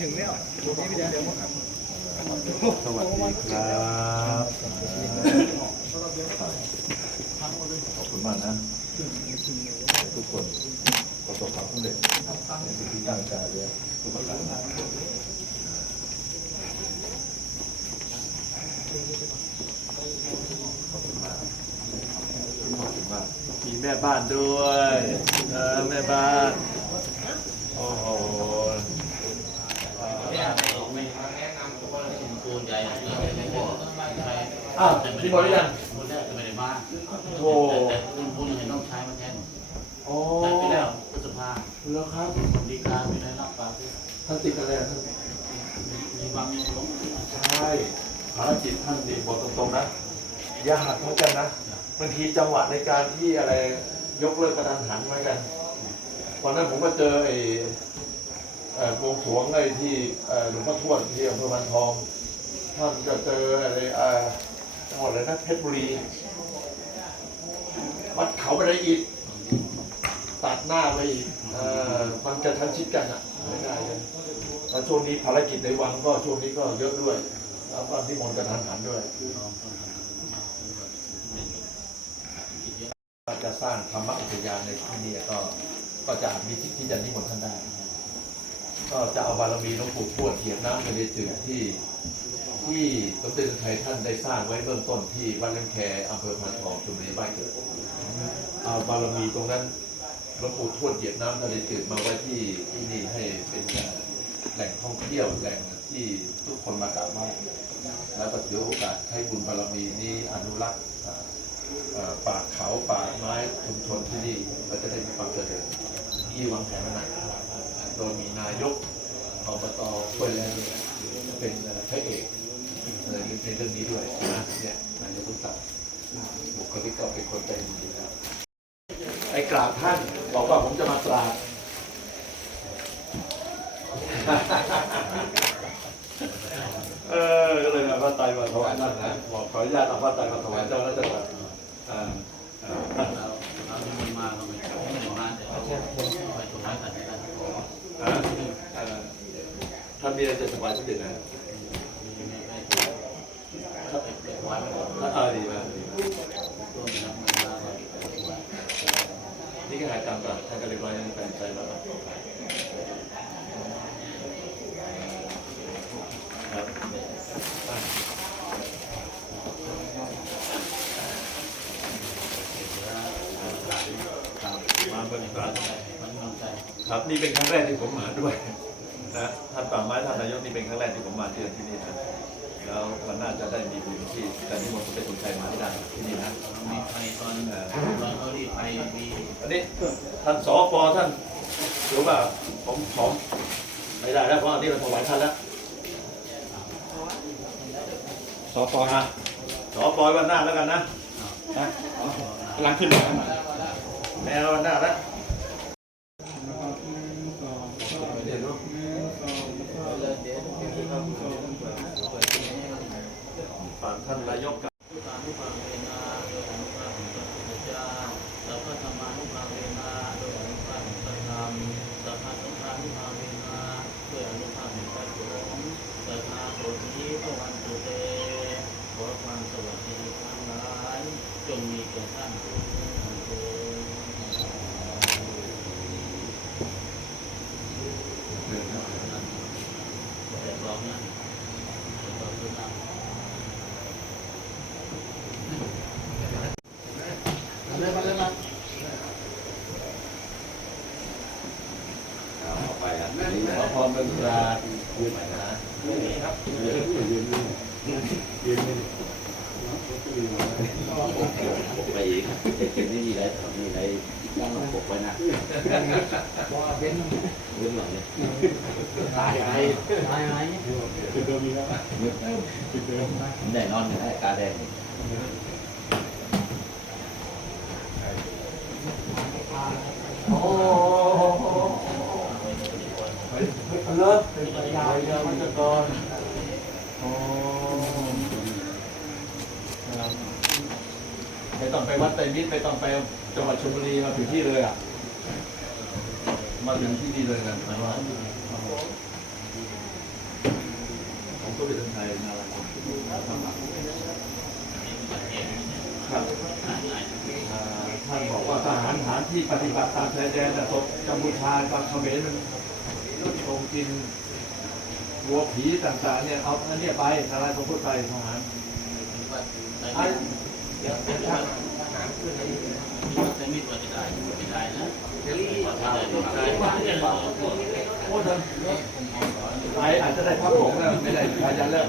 ถึงแล้วนี่พี่เดียสวัสดีครับขอบคุณมากนะทุกคนประสบความสำเร็จในสิ่งที่ตั้งใจไว้ทุกประการขอบคุณมากขอบคุณมากมีแม่บ้านด้วยเออแม่บ้าน โอ้โห ปูนใหญ่ อ้าวพี่บอกหรือยังปูนแรกจะไม่ได้มาโอ้แต่ปูนปูนเห็นต้องใช้มาแทนโอ้แต่ไปแล้วพฤษภาแล้วครับคนดีการไม่ได้รับปากที่ท่านติดอะไรท่านมีบางมีลงใช่ภารกิจท่านดีบอกตรงๆนะอย่าหักเหมือนกันนะบางทีจังหวะในการที่อะไรยกเลิกกระทันหันเหมือนกันวันนั้นผมก็เจอไอ้เอ่อบวงสรวงไอ้ที่เอ่อหลวงพ่อทวดที่อำเภอพันทอง ท่านจะเจออะไรเอ่อ จังหวัดอะไรนะเพชรบุรี วัดเขาไปได้อีกตัดหน้าไปอีกเอ่อมันกระชั้นชิดกันอะไม่ได้เลยแล้วช่วงนี้ภารกิจในวังก็ช่วงนี้ก็เยอะด้วย แล้วก็ที่มนต์กระทันหันด้วยจะสร้างธรรมอุทยานในที่นี้ก็ก็จะมีทิศที่จะนิมนต์ท่านได้ ก็จะเอาบารมีหลวงปู่ทวดเทียบน้ำทะเลจืดที่ ที่สมเด็จพระไทยท่านได้สร้างไว้เบื้องต้นที่วัดเล่มแคอำเภอพานทองจุมรีบ้านเกิดเอาบารมีตรงนั้นหลวงปู่ทวดเหยียบน้ำทะเลจืดมาไว้ที่ที่นี่ให้เป็นแหล่งท่องเที่ยวแหล่งที่ทุกคนมากราบไหว้แล้วก็ถือโอกาสให้บุญบารมีนี้อนุรักษ์ป่าเขาป่าไม้ชุมชนที่นี่ก็จะได้มีความเจริญที่วางแผนมาหนักโดยมีนายกอบตช่วยแล้วเป็นเอ่อพระเอก ในในเรื่องนี้ด้วยนะเนี่ยนายกพุทธะบุคลิกก็เป็นคนใจดีอยู่แล้วไปกราบท่านบอกว่าผมจะมากราบเออก็เลยเอาผ้าไตรมาถวายท่านนะบอกขออนุญาตเอาผ้าไตรมาถวายเจ้าแล้วจะแบบอ่าอ่าเราเราที่มันมาเราไม่ไม่ได้มาแต่เขาไปตรงนั้นแต่ที่นั่นอ่าอ่าท่านมีอะไรจะถวายสมเด็จนะ มีไม่ไม่ครับเก็บไว้ไม่หมด ท่านเออดีมากดีมาก ตัวนี้นะมันมา นี่ก็หายตามกันท่านก็เลยว่ายังแปลงใจแล้วครับอะ ครับมาปฏิบัติ มันมันใจ ครับนี่เป็นครั้งแรกที่ผมมาด้วยนะท่านป่าไม้ท่านนายกนี่เป็นครั้งแรกที่ผมมาที่ที่นี่นะแล้วมันน่าจะได้มีบุญที่แต่ที่มนต์สมเด็จคุณชัยมาให้ได้ที่นี่นะมีไปตอนตอนเขาดีไปมีอันนี้ท่านสปท่านหรือว่าผมผมไม่ได้แล้วเพราะอันนี้เราถวายท่านแล้วสอปอนะสปวันหน้าแล้วกันนะกำลังขึ้นมาแม่วันหน้าแล้วฝากท่านนายกกับ ทุกการทุกความเวนาโดยอนุภาพของพระพุทธเจ้าแล้วก็ธรรมานุภาพเวนาโดยอนุภาพของพระธรรมสัพพะสังฆานุภาพเวนาด้วยอนุภาพแห่งพระสงฆ์สัทธาโพธิพระวันตุเตขอความสวัสดีทั้งหลายจงมีแก่ท่านทุกท่านเถิดแต่ร้องนะแต่ร้องด้วยนะ ไปอะ ขอพรเป็นรายืนใหม่นะยืนครับยืนยืนยืนปกไปอีกเด็กๆนี่มีอะไรทำมีอะไรต้องปกไว้นะว่าเว้นหน่อยเนี่ยตายไปตายไหมคือเดิมมีแล้วแน่นอนเนี่ยกาแดง โอ้โหเฮ้ยเลิกเป็นปัญญาเยอะมันจะ ก่อนโอ้ครับไม่ต้องไปวัดไตรมิตรไม่ต้องไปจังหวัดชลบุรีมาถึงที่เลยอะ มาถึงที่นี่เลยนะหมายว่าก็เป็นไทยนาราธิวครับท่านบอกว่าทหารฐานที่ปฏิบัติตามชายแดนแต่ตกกัมพูชากับเขมรมันโกงกิน วัวผีต่างๆเนี่ยเอาอันเนี้ยไปนาราธิวาสพูดไปทหารไอ้แต่มีตัวจะได้ไม่ได้นะโอ้ท่านไออาจจะได้พักผมนะไม่ได้พายันแล้ว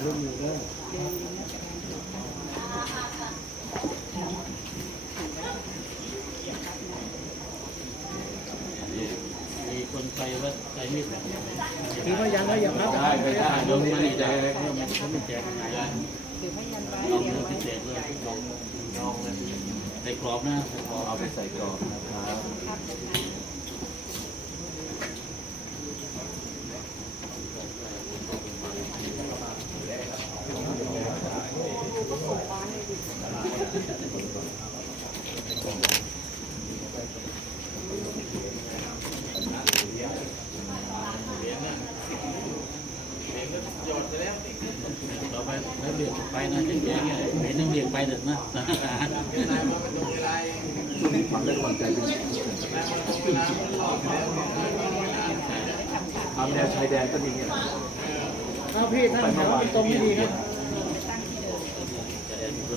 มีคนไปว่าใช้มีดแบบถือว่ายังก็อย่าพับได้ไปได้โดนไม่แจกเขาไม่แจกยังไงลองเลือกพิเศษเลยลองลองเลยใส่กรอบนะเอาไปใส่กรอบนะครับ ต่อไปแล้วเรียกไปนะจริงๆเนี่ยเห็นต้องเรียกไปเถอะนะ ช่วงนี้ความได้กำลังใจเป็น ทำแนวชายแดนก็มีเนี่ยเอาพี่ท่านแถวตรงนี้ดีครับ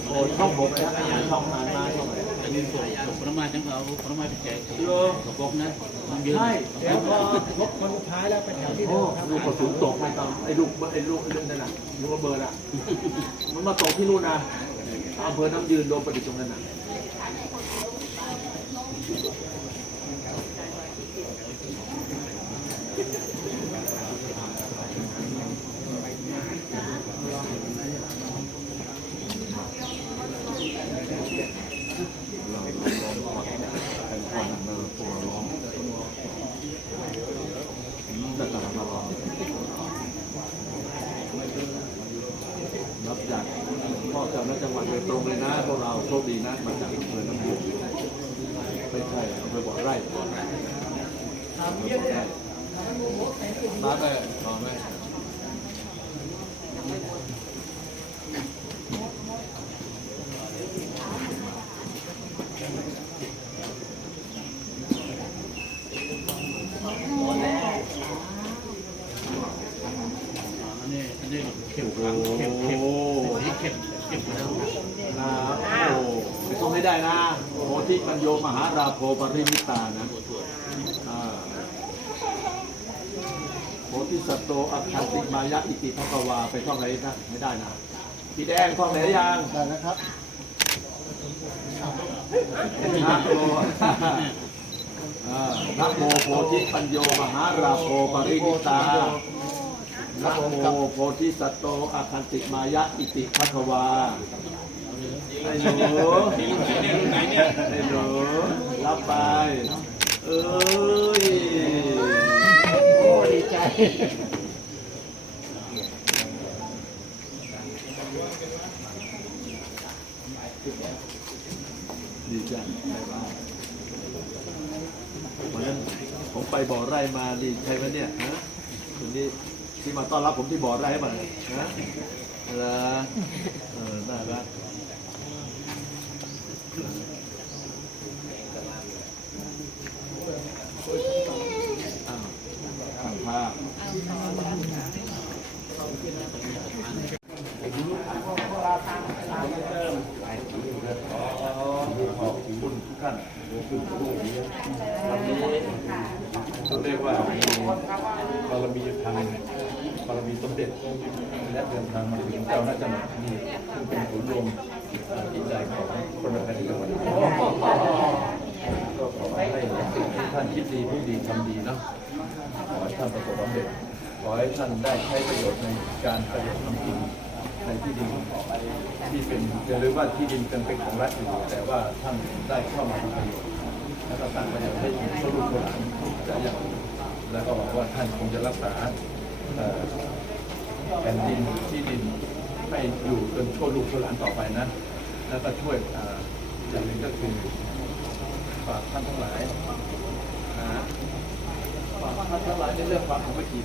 โอ้ช่องผมนะช่องงานมาช่องไหนจะมีส่งส่งผลไม้จังเราผลไม้ไปแจกเยอะกระป๋องนะใช่เดี๋ยวพอครบคนสุดท้ายแล้วไปแถวที่โอ้เดิมครับลูกกระสุนตกไปตอนไอ้ลูกไอ้ลูกเรื่องนั้นน่ะลูกระเบิดอะมันมาตกที่นู่นนะอำเภอน้ำยืนโดนประดิษฐ์ตรงนั้นน่ะ รับจากพ่อจำและจังหวัดโดยตรงเลยนะพวกเราโชคดีนะมาจากอำเภอน้ำยืนไม่ใช่ อำเภอบ่อไร่บ่อไร่มาไปมาไหม อันนี้อันนี้เข็มขังเข็มเข็มสีเข็มเข็มแล้ว นะโอ้ ไปต้องให้ได้นะโมทิปัญโยมหาราโภปริมิตานะตัวตัวอ่าโมทิสัตโตอัคคันติมายะอิติภควาไปท่องไหนนะไม่ได้นะพี่แดงท่องไหนยังได้แล้วครับนะโมอ่านะโมโพธิปัญโยมหาราโภปริมิตานะโมโพธิสัตโตอัคคันติมายะอิติภควา ไอ้หนูไอ้หนูรับไป เอ้ย โอ้ดีใจดีจังไปบ้านวันนั้นผมไปบ่อไร่มาดีใช่ไหมเนี่ยฮะคนนี้ที่มาต้อนรับผมที่บ่อไร่มาเนี่ยฮะเหรเออน่ารักอ้าวทางภาพ ขอบคุณทุกท่านคือผู้นี้วันนี้เขาเรียกว่ามีบารมีทางบารมีสมเด็จ และเดินทางมาถึงเจ้าหน้าจังหวัดที่นี่ ซึ่งเป็นรวมจิตใจของคนในแผ่นดินจังหวัดก็ขอให้ท่านคิดดีพูดดีทำดีเนาะขอให้ท่านประสบความสำเร็จขอให้ท่านได้ใช้ประโยชน์ในการประโยชน์ทำกินในที่ดินที่เป็นอย่าลืมว่าที่ดินเป็นเป็นของรัฐอยู่แต่ว่าท่านได้เข้ามาทำประโยชน์แล้วก็สร้างประโยชน์ให้กับลูกคนหลานจะอย่างแล้วก็หวังว่าท่านคงจะรักษาแผ่นดินที่ดิน ให้อยู่จนชั่วลูกชั่วหลานต่อไปนะ แล้วก็ช่วยอ่าอย่างหนึ่งก็คือฝากท่านทั้งหลายนะฝากท่านทั้งหลายในเรื่องความสามัคคี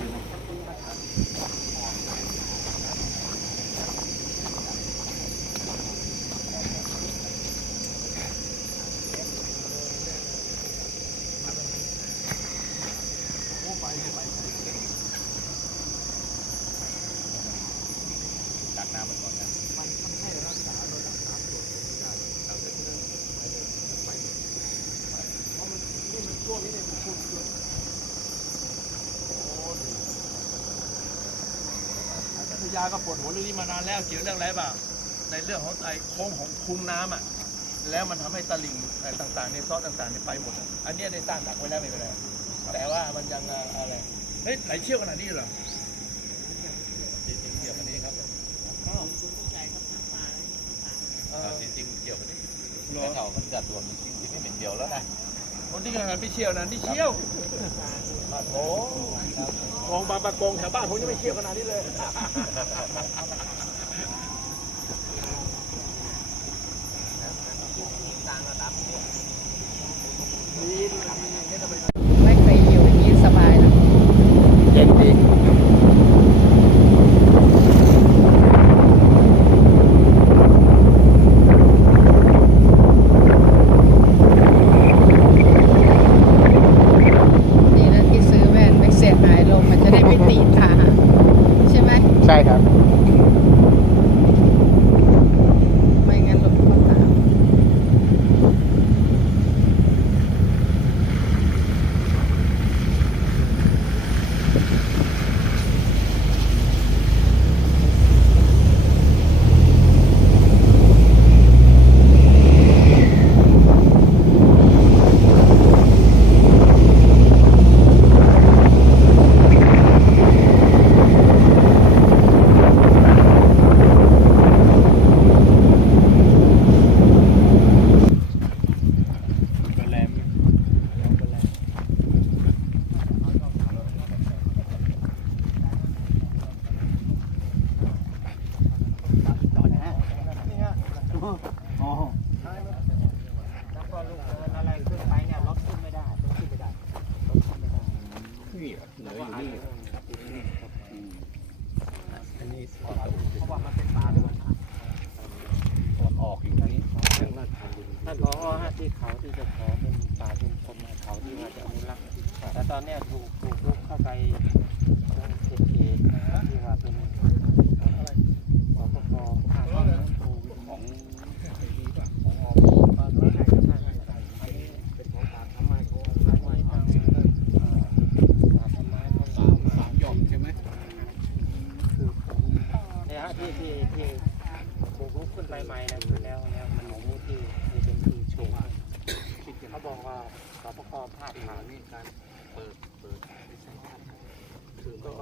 น้ำไว้ก่อนนะมันทำให้รักษาระดับน้ำตัวเองได้ครัเป็นเรื่องไปเรื่องไปเรื่องไเพราะมันนี่มันช่วงนี้เนี่ยมันช่วงช่วงพัทยาก็ปวดหัวเรื่องนี้มานานแล้วเกี่ยวเรื่องอะไรบ้างในเรื่องของไอ้โค้งของคุ้งน้ำอะแล้วมันทำให้ตลิ่งต่างๆในซอสต่างๆในไปหมด อันนี้ได้สร้างดักไว้แล้วไม่เป็นไรแต่ว่ามันยังอะไรเฮ้ยไหลเชี่ยวขนาดนี้เหรอจริงๆเกี่ยวกับนี้ครับเออ จริงๆเกี่ยวกัน เหรอ แต่เขามันกัดตัวมันจริงๆไม่เป็นเดียวแล้วนะคนที่ขนาดไม่เชี่ยวนะนี่เชี่ยวโอ้คลองบางประกงแถวบ้านผมยังไม่เชี่ยวขนาดนี้เลยไม่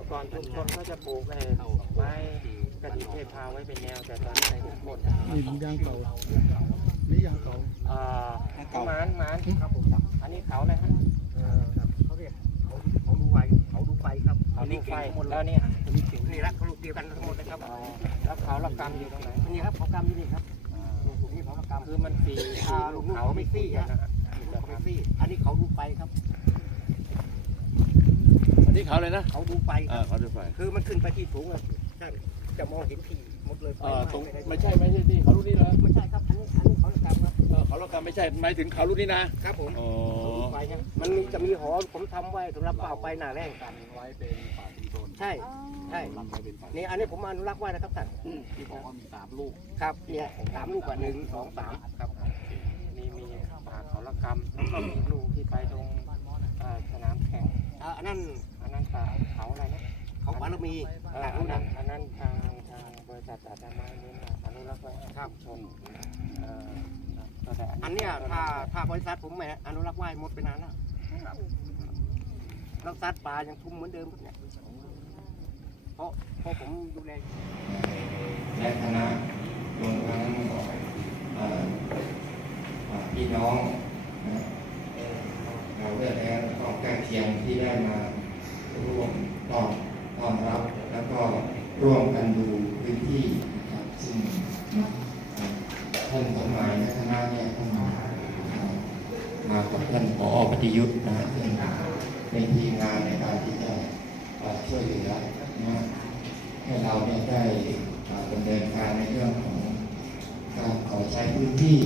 คืออุปกรณ์ชุมชนก็จะปลูกไอ้ไม้กระดิ่งเทพาไว้เป็นแนว แต่ตอนนี้ในทุกคนนี่ยางเก่านี่ยางเก่าอ่าหมานหมานครับผมอันนี้เขาเลยฮะเขาเรียกเขาเขาดูไฟเขาดูไฟครับเขาดูไฟหมดแล้วเนี่ยนี่รักเขาลูกเดียวกันทั้งหมดเลยครับแล้วเขาละกรรมอยู่ตรงไหนนี่ครับเขากรรมอยู่นี่ครับตรงนี้เขาละกรรมคือมันสี่ลูกเขาไม่ซี่ฮะเขาไม่ซี่อันนี้เขาดูไฟครับ อันนี้เขาเลยนะเขาดูไฟอ่าเขาดูไฟคือมันขึ้นไปที่สูงอะท่านจะมองเห็นที่หมดเลยไฟอ่าไหตรงด้ไม่ใช่ไม่ใช่นี่เขารุ่นนี้เหรอไม่ใช่ครับอันนี้อันนี้เขาละกรรมครับเออเขาละกันไม่ใช่หมายถึงเขารุ่นนี้นะครับผมอ๋อไปครับมันมีจะมีหอผมทำไว้สำหรับเปล่าไปหน้าแรงกันไว้เป็นป่าชุมชนใช่ใช่ทำไว้เป็นป่านี่อันนี้ผมอนุรักษ์ไว้นะครับท่านที่บอกว่ามีสามลูกครับเนี่ยสามลูกกว่าหนึ่งสองสามครับมีมีป่าเขาละกรรมแล้วก็มีลูกที่ไปตรงเอ่อสนามแข่งอันนั้นาบารมีอันนั้นอันนั้นทางทางบริษัทสาธารณะนี่นะอนุรักษ์ไว้ครับชนเอ่อก็แต่อันเนี้ยถ้าถ้าบริษัทผมไม่อนุรักษ์ไว้หมดไปนานแล้วแล้วสัตว์ป่ายังทุ่มเหมือนเดิมเนี่ยเพราะเพราะผมดูแล และคณะรวมทั้งเอ่อเอ่อพี่น้องนะเราเลือกแล้วก็ใกล้เคียงที่ได้มาร่วมต้อน ต้อนรับ แล้วก็ร่วมกันดูพื้นที่นะครับซึ่งท่านสมหมายและคณะเนี่ยท่านเอ่อมากับท่านผอปฏิยุทธ์นะฮะซึ่งเป็นทีมงานในการที่จะช่วยเหลือนะให้เราเนี่ยได้ดำเนินการในเรื่องของการขอใช้พื้นที่